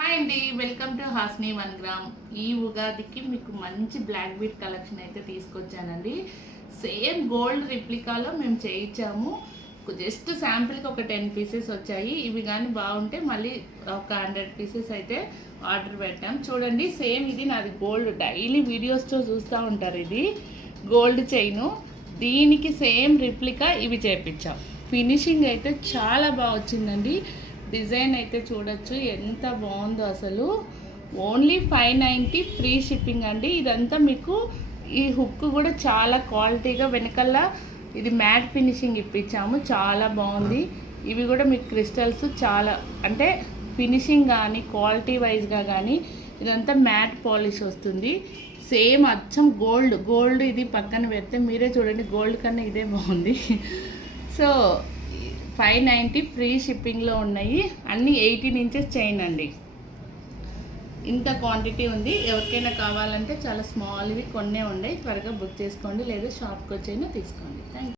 Hi అండి, welcome to Hasni 1 gram. ఈ ఉగాదికి మీకు మంచి బ్లాక్ బీట్ కలెక్షన్ అయితే తీసుకొచ్చానండి. సేమ్ గోల్డ్ రిప్లికాలో మేము చేయించాము. జస్ట్ శాంపిల్కి ఒక 10 పీసెస్ వచ్చాయి. ఇవి కానీ బాగుంటే మళ్ళీ ఒక 100 పీసెస్ అయితే ఆర్డర్ పెట్టాం. చూడండి, సేమ్ ఇది నాది గోల్డ్, డైలీ వీడియోస్తో చూస్తూ ఉంటారు. ఇది గోల్డ్ చైను, దీనికి సేమ్ రిప్లికా ఇవి చేయించాం. ఫినిషింగ్ అయితే చాలా బాగా వచ్చిందండి. డిజైన్ అయితే చూడొచ్చు ఎంత బాగుందో అసలు. ఓన్లీ 590 ఫ్రీ షిప్పింగ్ అండి. ఇదంతా మీకు ఈ హుక్ కూడా చాలా క్వాలిటీగా వెనకల్లా ఇది మ్యాట్ ఫినిషింగ్ ఇప్పించాము, చాలా బాగుంది. ఇవి కూడా మీకు క్రిస్టల్స్ చాలా అంటే ఫినిషింగ్ కానీ క్వాలిటీ వైజ్గా కానీ ఇదంతా మ్యాట్ పాలిష్ వస్తుంది. సేమ్ అచ్చం గోల్డ్ ఇది పక్కన పెడితే మీరే చూడండి, గోల్డ్ కన్నా ఇదే బాగుంది. సో 590 ఫ్రీ షిప్పింగ్లో ఉన్నాయి. అన్నీ 18 ఇంచెస్ చైన్ అండి. ఇంత క్వాంటిటీ ఉంది. ఎవరికైనా కావాలంటే చాలా స్మాల్వి కొన్నే ఉన్నాయి. త్వరగా బుక్ చేసుకోండి, లేదా షాప్కి వచ్చైనా తీసుకోండి. Thank you.